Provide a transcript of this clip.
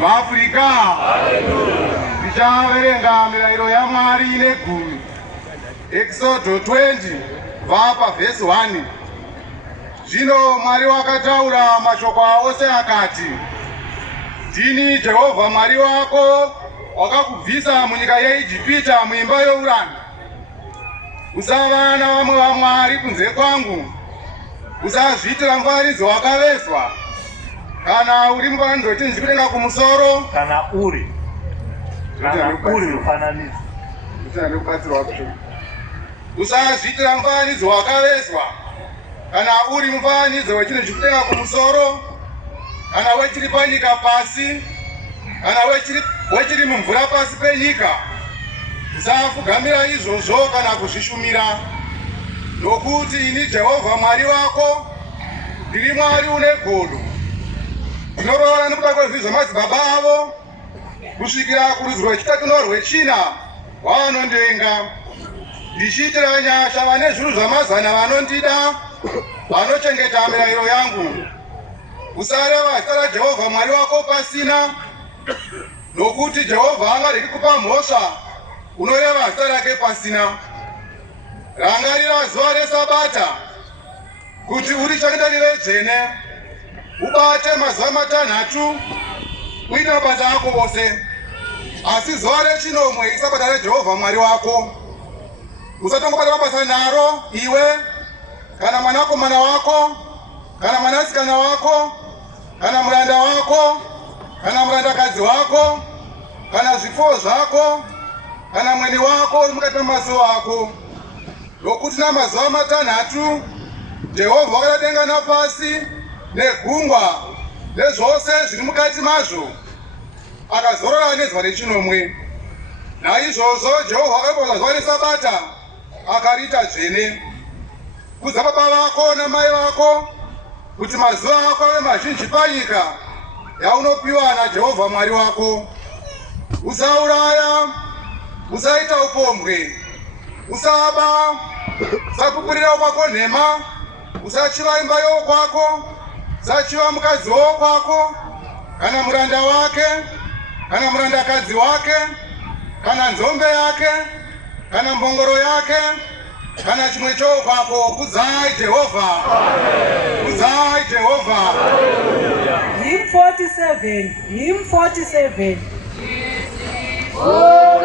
VAAFRICA. Tichaverenga mirayiro yaMwari negumi. Exodus 20 vapa verse 1. Zvino Mwari wakataura mashoko ose akati, ndini Jehovha Mwari wako, wakakubvisa munyika yeIjipita muimba youranda. Usava navamwe vamwari kunze kwangu. Usazviitira mufananidzo wakavezwa. Kana uri mufananidzo wetinhu kudenga kumusoro, kana uri mufananidzo. Usazviitira mufananidzo wakavezwa. Kana uri mufananidzo wechinhu chikudenga kumusoro, kana wechiri panyika pasi, kana wechiri mumvura pasi penyika. Usapfugamira izvozvo kana kuzvishumira. Nokuti ini Jehovha Mwari wako ndiri Mwari une godo, ndinorovana nekuda kwezvivi zvamadzibaba avo kusvikira kurudzi rwechitatu norwechina rwavanondenga, ndichiitira nyasha vane zvinhu zvamazana vanondida, vanochengeta mirayiro yangu. Usareva zita raJehovha Mwari wako pasina, nokuti Jehovha angaregi kupa mhosva unoreva zita rake pasina. Rangarira zuva reSabata kuti urichengeterere dzvene, ubate mazuva matanhatu uite mabasa ako ose. Asi zuva rechinomwe iSabata raJehovha Mwari wako. Usatongobata mabasa naro iwe, kana mwanakomana wako, kana mwanasikana wako, kana muranda wako, kana murandakadzi wako, kana zvipfuwo zvako, kana mweni wako uri mukati memaso ako. Nokuti namazuva matanhatu Jehovha wakada denga napasi negungwa nezvose zviri mukati mazvo, akazorora nezuva rechinomwe. Naizvozvo Jehovha akapodza zuva reSabata akariita dzvene. Kudza baba vako namai vako kuti mazuva ako ave mazhinji panyika yaunopiwa naJehovha Mwari wako. Usauraya, usaita upombwe, usaba, usapupurira umakonhema, usachiva imba yokwako, usachiva mukadzi wokwako, kana muranda wake, kana murandakadzi wake, kana nzombe yake, kana mbongoro yake, kana chimwe chokwako. Kudzai Jehovha, kudzai Jehovha. Hymn 47, hymn 47. Oh,